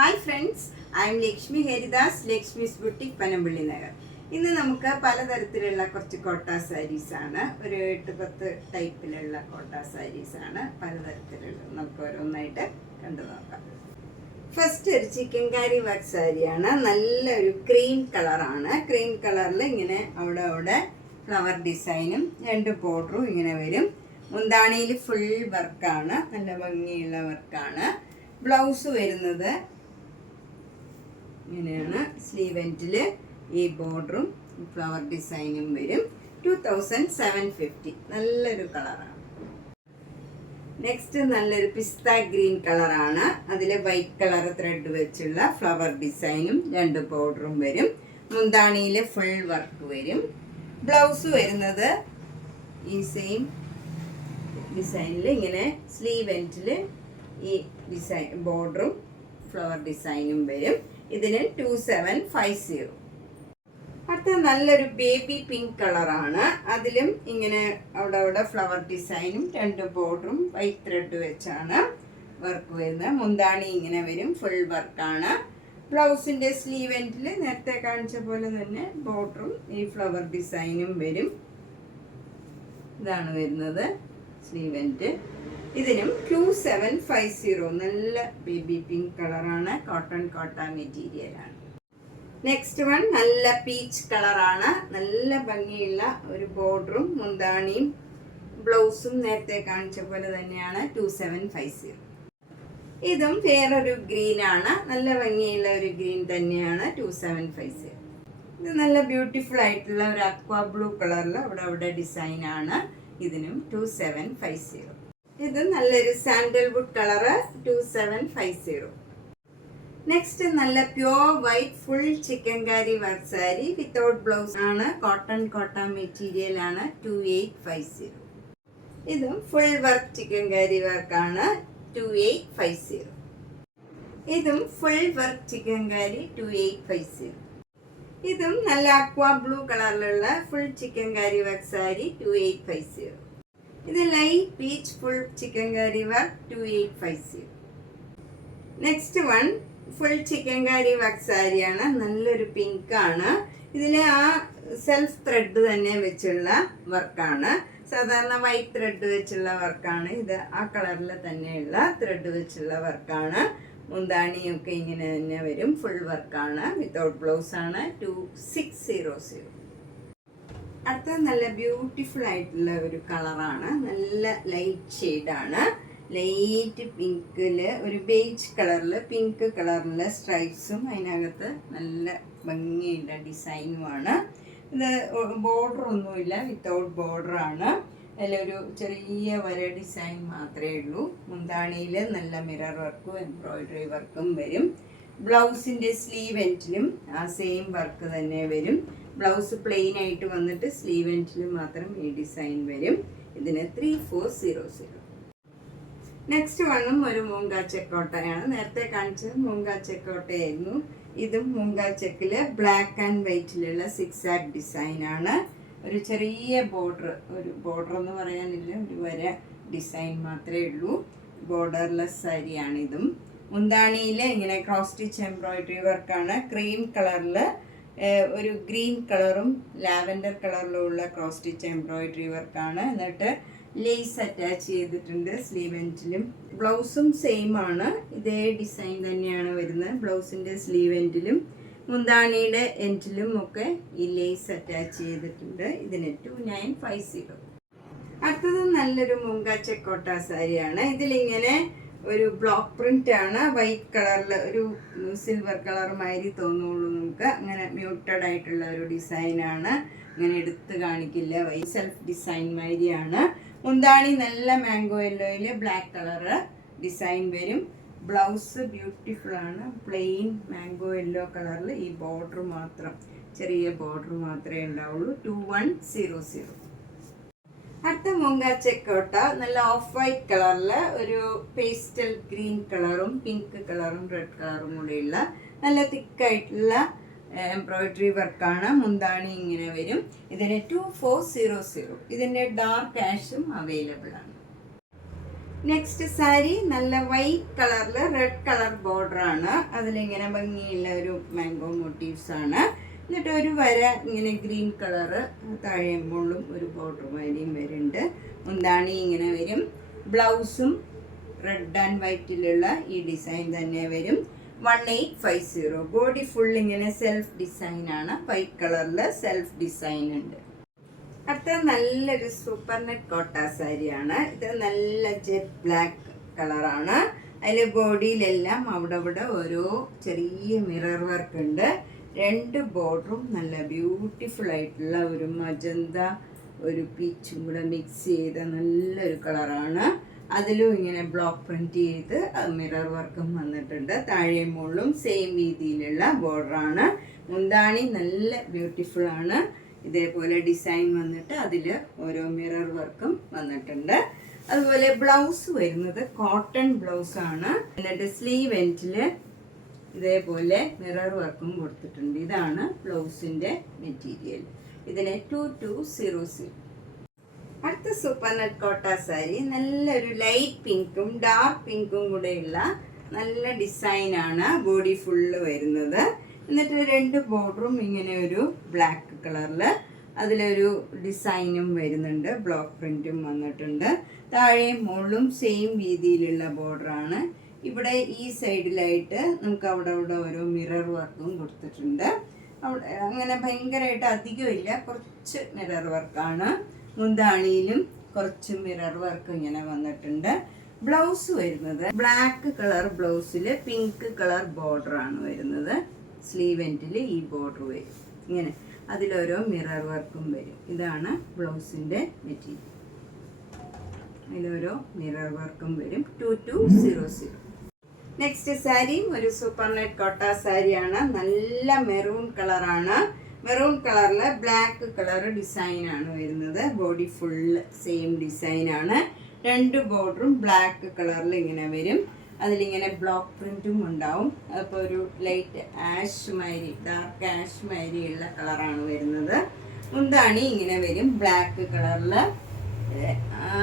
Hi friends, I M Lakshmi Haridas, Lakshmi's boutique, Panampilly Nagar. ഇന്ന് നമുക്ക് പലതരത്തിലുള്ള കുറച്ച് കോട്ട സാരീസാണ്, ഒരു 8-10 ടൈപ്പിലുള്ള കോട്ട സാരീസാണ് പലതരത്തിലുള്ളത്. നമുക്ക് ഓരോന്നായിട്ട് കണ്ടു നോക്കാം. ഫസ്റ്റ് ഒരു ചിക്കൻ കാരി വർക്ക് സാരിയാണ്. നല്ലൊരു ക്രീം കളറാണ്. ക്രീം കളറിൽ ഇങ്ങനെ അവിടെ ഫ്ലവർ ഡിസൈനും 2 ബോർഡറും ഇങ്ങനെ വരും. മുന്താണിയിൽ ഫുൾ വർക്കാണ്, നല്ല ഭംഗിയുള്ള വർക്കാണ്. ബ്ലൗസ് വരുന്നത് ഇങ്ങനെയാണ്. സ്ലീവ് എൻഡിൽ ഈ ബോർഡറും ഫ്ലവർ ഡിസൈനും വരും. 2750. നല്ലൊരു കളറാണ്. നെക്സ്റ്റ് നല്ലൊരു പിസ്ത ഗ്രീൻ കളറാണ്. അതിൽ വൈറ്റ് കളർ ത്രെഡ് വെച്ചുള്ള ഫ്ലവർ ഡിസൈനും 2 ബോർഡറും വരും. മുന്താണിയിൽ ഫുൾ വർക്ക് വരും. ബ്ലൗസ് വരുന്നത് ഈ സെയിം ഡിസൈനിൽ ഇങ്ങനെ സ്ലീവ് എൻഡിൽ ഈ ഡിസൈൻ ബോർഡറും ഫ്ലവർ ഡിസൈനും വരും. ഇതിന് 2750. അടുത്ത നല്ലൊരു ബേബി പിങ്ക് കളറാണ്. അതിലും ഇങ്ങനെ അവിടെ ഫ്ലവർ ഡിസൈനും 2 ബോർഡറും വൈറ്റ് ത്രെഡ് വെച്ചാണ് വർക്ക് വരുന്നത്. മുന്താണി ഇങ്ങനെ വരും, ഫുൾ വർക്കാണ്. ബ്ലൗസിൻ്റെ സ്ലീവ് എൻഡിൽ നേരത്തെ കാണിച്ച പോലെ തന്നെ ബോർഡറും ഈ ഫ്ലവർ ഡിസൈനും വരും. ഇതാണ് വരുന്നത് സ്ലീവ് എൻഡ്. ഇതിനും 2750. നല്ല ബേബി പിങ്ക് കളറാണ്. കോട്ട മെറ്റീരിയലാണ്. നെക്സ്റ്റ് വൺ നല്ല പീച്ച് കളറാണ്. നല്ല ഭംഗിയുള്ള ഒരു ബോർഡറും മുന്താണിയും ബ്ലൗസും നേരത്തെ കാണിച്ച പോലെ തന്നെയാണ്. 2750. ഇതും വേറൊരു ഗ്രീനാണ്. നല്ല ഭംഗിയുള്ള ഒരു ഗ്രീൻ തന്നെയാണ്. 2750. ഇത് നല്ല ബ്യൂട്ടിഫുൾ ആയിട്ടുള്ള ഒരു അക്വാ ബ്ലൂ കളറിൽ അവിടെ ഡിസൈനാണ്. ഇതിനും 2750. ഇത് നല്ലൊരു സാൻഡൽവുഡ് കളറ്. 2750. നെക്സ്റ്റ് നല്ല പ്യോർ വൈറ്റ് ഫുൾ ചിക്കൻ കാരി വർക്ക് സാരി വിത്തൗട്ട് ബ്ലൗസ് ആണ്. കോട്ട മെറ്റീരിയൽ ആണ്. 2850. ഇതും ഫുൾ വർക്ക് ചിക്കൻ കാരി വർക്കാണ്. 2850. ഇതും ഫുൾ വർക്ക് ചിക്കൻ കാരി. 2850. ഇതും നല്ല അക്വാ ബ്ലൂ കളറിലുള്ള ഫുൾ ചിക്കൻ കാരി വർക്ക് സാരി. 2850. ഇത് ലൈറ്റ് പീച്ച് ഫുൾ ചിക്കൻ കാരി work. 2850. Next one full chicken കാരി വർക്ക് സാരിയാണ്. നല്ലൊരു പിങ്ക് ആണ്. ഇതിൽ ആ സെൽഫ് ത്രെഡ് തന്നെ വെച്ചുള്ള വർക്കാണ്. സാധാരണ വൈറ്റ് ത്രെഡ് വെച്ചുള്ള വർക്കാണ്. ഇത് ആ കളറിൽ തന്നെയുള്ള ത്രെഡ് വെച്ചുള്ള വർക്കാണ്. മുന്താണിയൊക്കെ ഇങ്ങനെ തന്നെ വരും. ഫുൾ വർക്കാണ്. വിത്തൗട്ട് ബ്ലൗസ് ആണ്. 2600. അടുത്ത നല്ല ബ്യൂട്ടിഫുൾ ആയിട്ടുള്ള ഒരു കളറാണ്. നല്ല ലൈറ്റ് ഷെയ്ഡാണ്. ലൈറ്റ് പിങ്കിൽ ഒരു ബേജ് കളറിൽ പിങ്ക് കളറിൽ സ്ട്രൈപ്സും അതിനകത്ത് നല്ല ഭംഗിയുള്ള ഡിസൈനുമാണ്. ഇത് ബോർഡർ ഒന്നുമില്ല, വിത്തൗട്ട് ബോർഡറാണ്. അതിലൊരു ചെറിയ വര ഡിസൈൻ മാത്രമേ ഉള്ളൂ. മുന്താണിയിൽ നല്ല മിറർ വർക്കും എംബ്രോയിഡറി വർക്കും വരും. ബ്ലൗസിൻ്റെ സ്ലീവ് എൻഡിലും ആ സെയിം വർക്ക് തന്നെ വരും. ബ്ലൗസ് പ്ലെയിൻ ആയിട്ട് വന്നിട്ട് സ്ലീവ് എൻഡിൽ മാത്രം ഈ ഡിസൈൻ വരും. ഇതിന് 3400. നെക്സ്റ്റ് വണ്ണും ഒരു മൂങ്കാ ചെക്കോട്ടയാണ്. നേരത്തെ കാണിച്ചത് മൂങ്കാ ചെക്കോട്ടയായിരുന്നു. ഇതും മൂങ്കാ ചെക്കിൽ ബ്ലാക്ക് ആൻഡ് വൈറ്റിലുള്ള സിക്സാക് ഡിസൈനാണ്. ഒരു ചെറിയ ഒരു ബോർഡർ എന്ന് പറയാനില്ല, ഒരു വര ഡിസൈൻ മാത്രമേ ഉള്ളൂ. ബോർഡർലെസ് സാരിയാണ് ഇതും. മുന്താണിയിൽ ഇങ്ങനെ ക്രോസ് സ്റ്റിച്ച് എംബ്രോയിഡറി വർക്കാണ്. ക്രീം കളറിൽ ഒരു ഗ്രീൻ കളറും ലാവൻഡർ കളറിലും ഉള്ള ക്രോസ് സ്റ്റിച്ച് എംബ്രോയിഡറി വർക്കാണ്. എന്നിട്ട് ലേസ് അറ്റാച്ച് ചെയ്തിട്ടുണ്ട് സ്ലീവ് എൻഡിലും. ബ്ലൗസും സെയിം ആണ്. ഇതേ ഡിസൈൻ തന്നെയാണ് വരുന്നത്. ബ്ലൗസിൻ്റെ സ്ലീവ് എൻഡിലും മുന്താണിയുടെ എൻഡിലും ഒക്കെ ഈ ലേസ് അറ്റാച്ച് ചെയ്തിട്ടുണ്ട്. ഇതിന് 2950. അടുത്തത് നല്ലൊരു മൂങ്കാ ചെക്കോട്ട സാരിയാണ്. ഇതിലിങ്ങനെ ഒരു ബ്ലോക്ക് പ്രിന്റ് ആണ്. വൈറ്റ് കളറിൽ ഒരു സിൽവർ കളർ മാതിരി തോന്നുള്ളൂ നമുക്ക്. അങ്ങനെ മ്യൂട്ടഡ് ആയിട്ടുള്ള ഒരു ഡിസൈനാണ്. അങ്ങനെ എടുത്ത് കാണിക്കില്ല. സെൽഫ് ഡിസൈൻ മാതിരിയാണ്. മുന്താണി നല്ല മാംഗോ യെല്ലോയിൽ ബ്ലാക്ക് കളറ് ഡിസൈൻ വരും. ബ്ലൗസ് ബ്യൂട്ടിഫുൾ ആണ്. പ്ലെയിൻ മാംഗോ യെല്ലോ കളറിൽ ഈ ബോർഡർ മാത്രം, ചെറിയ ബോർഡർ മാത്രമേ ഉണ്ടാവുള്ളൂ. 2100. അടുത്ത മൂങ്കാ ചെക്കോട്ട നല്ല ഓഫ് വൈറ്റ് കളറിൽ ഒരു പേസ്റ്റൽ ഗ്രീൻ കളറും പിങ്ക് കളറും റെഡ് കളറും കൂടെയുള്ള നല്ല തിക്കായിട്ടുള്ള എംബ്രോയിഡറി വർക്കാണ്. മുന്താണി ഇങ്ങനെ വരും. ഇതിന് 2400. ഇതിൻ്റെ ഡാർക്ക് ആഷും അവൈലബിൾ ആണ്. നെക്സ്റ്റ് സാരി നല്ല വൈറ്റ് കളറിൽ റെഡ് കളർ ബോർഡർ ആണ്. അതിലിങ്ങനെ ഭംഗിയുള്ള ഒരു മാംഗോ മോട്ടീവ്സ് ആണ്. എന്നിട്ട് ഒരു വര ഇങ്ങനെ ഗ്രീൻ കളറ് താഴെ മുകളിലും ഒരു ബോർഡർ വരയും വരുന്നുണ്ട്. മുന്താണി ഇങ്ങനെ വരും. ബ്ലൗസും റെഡ് ആൻഡ് വൈറ്റിലുള്ള ഈ ഡിസൈൻ തന്നെ വരും. 1850. ബോഡി ഫുൾ ഇങ്ങനെ സെൽഫ് ഡിസൈൻ ആണ്. വൈറ്റ് കളറിൽ സെൽഫ് ഡിസൈൻ ഉണ്ട്. അടുത്ത നല്ലൊരു സൂപ്പർ നെറ്റ് കോട്ട സാരിയാണ്. ഇത് നല്ല ജെറ്റ് ബ്ലാക്ക് കളറാണ്. അതിൽ ബോഡിയിലെല്ലാം അവിടെ ഓരോ ചെറിയ മിറർ വർക്ക് ഉണ്ട്. രണ്ട് ബോർഡറും നല്ല ബ്യൂട്ടിഫുൾ ആയിട്ടുള്ള ഒരു മജന്ത ഒരു പീച്ചും കൂടെ മിക്സ് ചെയ്ത നല്ലൊരു കളറാണ്. അതിലും ഇങ്ങനെ ബ്ലോക്ക് പ്രിന്റ് ചെയ്ത് മിറർ വർക്കും വന്നിട്ടുണ്ട്. താഴെ മുകളിലും സെയിം രീതിയിലുള്ള ബോർഡറാണ്. മുന്താണി നല്ല ബ്യൂട്ടിഫുൾ ആണ്. ഇതേപോലെ ഡിസൈൻ വന്നിട്ട് അതിൽ ഓരോ മിറർ വർക്കും വന്നിട്ടുണ്ട്. അതുപോലെ ബ്ലൗസ് വരുന്നത് കോട്ടൺ ബ്ലൗസ് ആണ്. എന്നിട്ട് സ്ലീവ് എൻഡില് ഇതേപോലെ മിറർ വർക്കും കൊടുത്തിട്ടുണ്ട്. ഇതാണ് ബ്ലൗസിന്റെ മെറ്റീരിയൽ. ഇതിനെ 2200. അടുത്ത സൂപ്പർ നെറ്റ് കോട്ട സാരി നല്ലൊരു ലൈറ്റ് പിങ്കും ഡാർക്ക് പിങ്കും കൂടെയുള്ള നല്ല ഡിസൈനാണ്. ബോഡി ഫുള്ള് വരുന്നത്. എന്നിട്ട് രണ്ട് ബോർഡറും ഇങ്ങനെ ഒരു ബ്ലാക്ക് കളറിൽ അതിലൊരു ഡിസൈനും വരുന്നുണ്ട്. ബ്ലോക്ക് പ്രിന്റും വന്നിട്ടുണ്ട്. താഴെയും മുകളിലും സെയിം രീതിയിലുള്ള ബോർഡറാണ്. ഇവിടെ ഈ സൈഡിലായിട്ട് നമുക്ക് അവിടെ ഓരോ മിറർ വർക്കും കൊടുത്തിട്ടുണ്ട്. അവിടെ അങ്ങനെ ഭയങ്കരമായിട്ട് അധികമില്ല, കുറച്ച് മിറർ വർക്കാണ്. മുന്താണിയിലും കുറച്ച് മിറർ വർക്ക് ഇങ്ങനെ വന്നിട്ടുണ്ട്. ബ്ലൗസ് വരുന്നത് ബ്ലാക്ക് കളർ ബ്ലൗസിൽ പിങ്ക് കളർ ബോർഡർ ആണ് വരുന്നത്. സ്ലീവ് എൻഡിൽ ഈ ബോർഡർ വരും ഇങ്ങനെ. അതിലോരോ മിറർ വർക്കും വരും. ഇതാണ് ബ്ലൗസിന്റെ മെറ്റീരിയൽ. അതിലോരോ മിറർ വർക്കും വരും. 2200. നെക്സ്റ്റ് സാരിയും ഒരു സൂപ്പർ നെറ്റ് കോട്ട സാരിയാണ്. നല്ല മെറൂൺ കളറാണ്. മെറൂൺ കളറിൽ ബ്ലാക്ക് കളർ ഡിസൈൻ ആണ് വരുന്നത്. ബോഡി ഫുള്ള് സെയിം ഡിസൈൻ ആണ്. രണ്ട് ബോർഡറും ബ്ലാക്ക് കളറിൽ ഇങ്ങനെ വരും. അതിലിങ്ങനെ ബ്ലോക്ക് പ്രിന്റും ഉണ്ടാവും. അപ്പോൾ ഒരു ലൈറ്റ് ആഷ് മാതിരി ഡാർക്ക് ആഷ് മാതിരി ഉള്ള കളറാണ് വരുന്നത്. മുന്താണി ഇങ്ങനെ വരും ബ്ലാക്ക് കളറിൽ.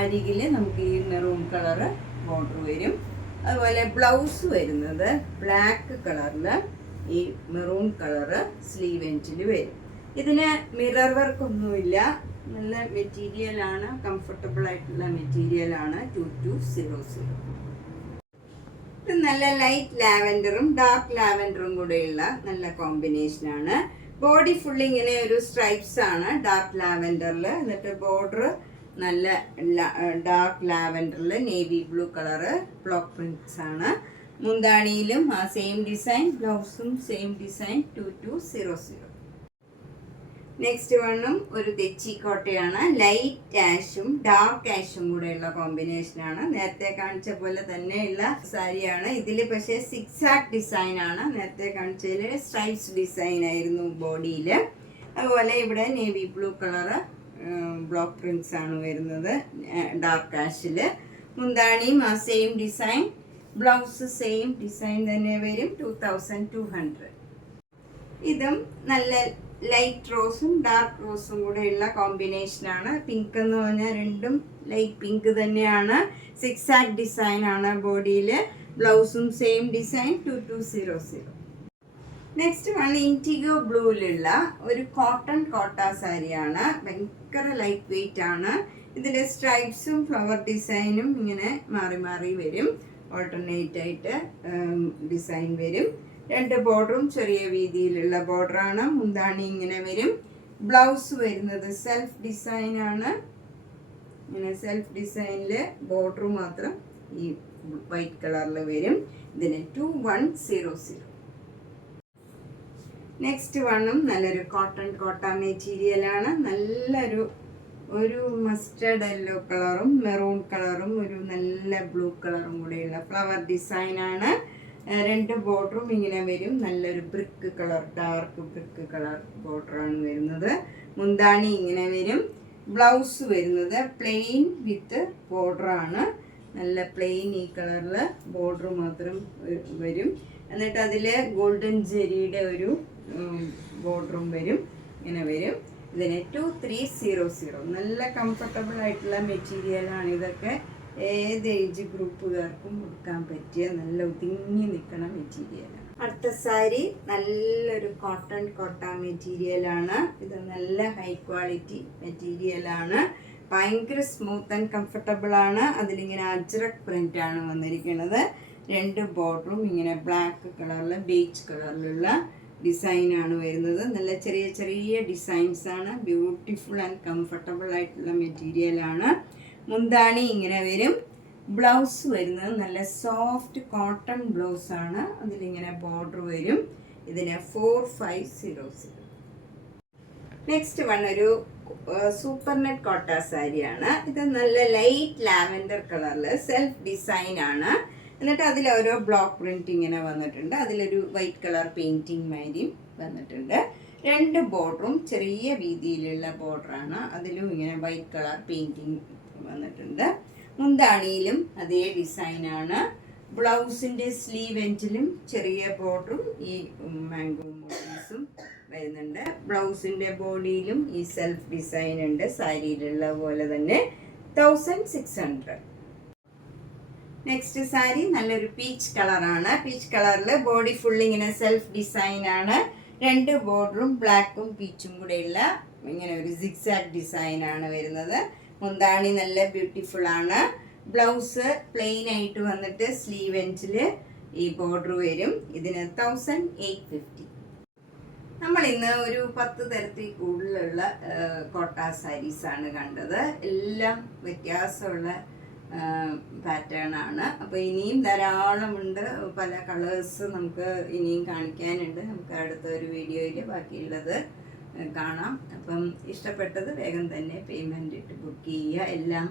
അരികിൽ നമുക്ക് ഈ മെറൂൺ കളറ് ബോർഡർ വരും. അതുപോലെ ബ്ലൗസ് വരുന്നത് ബ്ലാക്ക് കളറിൽ ഈ മെറൂൺ കളറ് സ്ലീവ് എൻഡിൽ വരും. ഇതിന് മിറർ വർക്ക് ഒന്നുമില്ല. നല്ല മെറ്റീരിയലാണ്. കംഫർട്ടബിൾ ആയിട്ടുള്ള മെറ്റീരിയലാണ്. 2200. ഇത് നല്ല ലൈറ്റ് ലാവൻഡറും ഡാർക്ക് ലാവൻഡറും കൂടെയുള്ള നല്ല കോമ്പിനേഷനാണ്. ബോഡി ഫുൾ ഇങ്ങനെ ഒരു സ്ട്രൈപ്സ് ആണ് ഡാർക്ക് ലാവൻഡറിൽ. എന്നിട്ട് ബോർഡർ നല്ല ഡാർക്ക് ലാവൻഡറിൽ navy blue colour block prints ആണ്. മുന്താണിയിലും ആ സെയിം ഡിസൈൻ, ബ്ലൗസും സെയിം ഡിസൈൻ. 2200. നെക്സ്റ്റ് വണ്ണും ഒരു തെച്ചിക്കോട്ടയാണ്. ലൈറ്റ് ആഷും ഡാർക്ക് ആഷും കൂടെയുള്ള കോമ്പിനേഷനാണ്. നേരത്തെ കാണിച്ച പോലെ തന്നെയുള്ള സാരിയാണ്. ഇതിൽ പക്ഷേ സിക്സാക് ഡിസൈൻ ആണ്. നേരത്തെ കാണിച്ചതിൽ സ്ട്രൈപ്സ് ഡിസൈൻ ആയിരുന്നു ബോഡിയിൽ. അതുപോലെ ഇവിടെ navy blue colour block prints ആണ് വരുന്നത് ഡാർക്ക് ആഷിൽ. മുന്താണിയും ആ same design, blouse same design തന്നെ വരും. 2200. ഇതും നല്ല ലൈറ്റ് റോസും ഡാർക്ക് റോസും കൂടെയുള്ള കോമ്പിനേഷനാണ്. പിങ്ക് എന്ന് പറഞ്ഞാൽ രണ്ടും ലൈറ്റ് പിങ്ക് തന്നെയാണ്. സിക്സാക് ഡിസൈൻ ആണ് ബോഡിയിൽ. ബ്ലൗസും same design. 2200. Next one indigo ബ്ലൂവിലുള്ള ഒരു കോട്ടൺ കോട്ട സാരിയാണ്. ഭയങ്കര ലൈറ്റ് വെയിറ്റ് ആണ്. ഇതിൻ്റെ സ്ട്രൈപ്സും ഫ്ലവർ ഡിസൈനും ഇങ്ങനെ മാറി മാറി വരും. ഓൾട്ടർനേറ്റ് ആയിട്ട് ഡിസൈൻ വരും. രണ്ട് ബോർഡറും ചെറിയ വീതിയിലുള്ള ബോർഡറാണ്. മുന്താണി ഇങ്ങനെ വരും. ബ്ലൗസ് വരുന്നത് സെൽഫ് ഡിസൈൻ ആണ്. ഇങ്ങനെ സെൽഫ് ഡിസൈനിൽ ബോർഡർ മാത്രം ഈ വൈറ്റ് കളറിൽ വരും. ഇതിന് 2100. നെക്സ്റ്റ് വണ്ണും നല്ലൊരു കോട്ടൺ കോട്ട മെറ്റീരിയലാണ്. നല്ലൊരു മസ്റ്റർഡ് യെല്ലോ കളറും മെറൂൺ കളറും ഒരു നല്ല ബ്ലൂ കളറും കൂടെയുള്ള ഫ്ലവർ ഡിസൈനാണ്. രണ്ട് ബോർഡറും ഇങ്ങനെ വരും. നല്ലൊരു brick colour, dark brick colour ബോർഡറാണ് വരുന്നത്. മുന്താണി ഇങ്ങനെ വരും. ബ്ലൗസ് വരുന്നത് പ്ലെയിൻ വിത്ത് ബോർഡറാണ്. നല്ല പ്ലെയിൻ ഈ കളറിൽ ബോർഡർ മാത്രം വരും. എന്നിട്ട് അതിൽ ഗോൾഡൻ ജെരിയുടെ ഒരു ബോർഡറും വരും. ഇങ്ങനെ വരും. ഇതിന് 2300. നല്ല കംഫർട്ടബിൾ ആയിട്ടുള്ള മെറ്റീരിയലാണ് ഇതൊക്കെ. ഏത് ഏജ് ഗ്രൂപ്പുകാർക്കും കൊടുക്കാൻ പറ്റിയ നല്ല ഒതുങ്ങി നിൽക്കണ മെറ്റീരിയലാണ്. അടുത്ത സാരി നല്ലൊരു കോട്ട മെറ്റീരിയലാണ്. ഇത് നല്ല ഹൈ ക്വാളിറ്റി മെറ്റീരിയലാണ്. ഭയങ്കര സ്മൂത്ത് ആൻഡ് കംഫർട്ടബിൾ ആണ്. അതിലിങ്ങനെ അജ്രക് പ്രിന്റ് ആണ് വന്നിരിക്കുന്നത്. 2 ബോർഡറും ഇങ്ങനെ ബ്ലാക്ക് കളറിൽ ബീച്ച് കളറിലുള്ള ഡിസൈനാണ് വരുന്നത്. നല്ല ചെറിയ ചെറിയ ഡിസൈൻസ് ആണ്. ബ്യൂട്ടിഫുൾ ആൻഡ് കംഫർട്ടബിൾ ആയിട്ടുള്ള മെറ്റീരിയലാണ്. മുന്താണി ഇങ്ങനെ വരും. ബ്ലൗസ് വരുന്നത് നല്ല സോഫ്റ്റ് കോട്ടൺ ബ്ലൗസ് ആണ്. അതിലിങ്ങനെ ബോർഡർ വരും. ഇതിന് 4500. നെക്സ്റ്റ് വൺ ഒരു സൂപ്പർ നെറ്റ് കോട്ട സാരിയാണ്. ഇത് നല്ല ലൈറ്റ് ലാവൻഡർ കളറിൽ സെൽഫ് ഡിസൈൻ ആണ്. എന്നിട്ട് അതിൽ ഓരോ ബ്ലോക്ക് പ്രിന്റ് ഇങ്ങനെ വന്നിട്ടുണ്ട്. അതിലൊരു വൈറ്റ് കളർ പെയിന്റിങ് മാതിരിയും വന്നിട്ടുണ്ട്. 2 ബോർഡറും ചെറിയ വീതിയിലുള്ള ബോർഡറാണ്. അതിലും ഇങ്ങനെ വൈറ്റ് കളർ പെയിന്റിങ് വന്നിട്ടുണ്ട്. മുന്താണിയിലും അതേ ഡിസൈനാണ്. ബ്ലൗസിൻ്റെ സ്ലീവ് എൻഡിലും ചെറിയ ബോർഡറും ഈ മാംഗോ മോട്ടീവ്സും വരുന്നുണ്ട്. ബ്ലൗസിൻ്റെ ബോഡിയിലും ഈ സെൽഫ് ഡിസൈൻ ഉണ്ട്. സാരിയിലുള്ള പോലെ തന്നെ 1600. നെക്സ്റ്റ് സാരി നല്ലൊരു പീച്ച് കളറാണ്. പീച്ച് കളറിൽ ബോഡി ഫുൾ ഇങ്ങനെ സെൽഫ് ഡിസൈൻ ആണ്. 2 ബോർഡറും ബ്ലാക്കും പീച്ചും കൂടെയുള്ള ഇങ്ങനെ ഒരു സിക്സാക് ഡിസൈൻ ആണ് വരുന്നത്. മുന്താണി നല്ല ബ്യൂട്ടിഫുൾ ആണ്. ബ്ലൗസ് പ്ലെയിൻ ആയിട്ട് വന്നിട്ട് സ്ലീവ് എൻഡിൽ ഈ ബോർഡർ വരും. ഇതിന് 1850. നമ്മൾ ഇന്ന് ഒരു 10 തരത്തിൽ കൂടുതലുള്ള കോട്ട സാരീസ് ആണ് കണ്ടത്. എല്ലാം വ്യത്യാസമുള്ള പാറ്റേൺ ആണ്. അപ്പോൾ ഇനിയും ധാരാളമുണ്ട്. പല കളേഴ്സ് നമുക്ക് ഇനിയും കാണിക്കാനുണ്ട്. നമുക്ക് അടുത്തൊരു വീഡിയോയിൽ ബാക്കിയുള്ളത് കാണാം. അപ്പം ഇഷ്ടപ്പെട്ടത് വേഗം തന്നെ പേയ്മെൻ്റ് ഇട്ട് ബുക്ക് ചെയ്യുക. എല്ലാം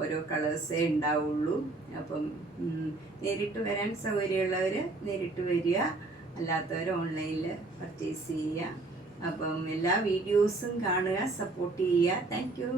ഓരോ കളേഴ്സേ ഉണ്ടാവുള്ളൂ. അപ്പം നേരിട്ട് വരാൻ സൗകര്യമുള്ളവർ നേരിട്ട് വരിക, അല്ലാത്തവർ ഓൺലൈനിൽ പർച്ചേസ് ചെയ്യുക. അപ്പം എല്ലാ വീഡിയോസും കാണുക, സപ്പോർട്ട് ചെയ്യുക. Thank you.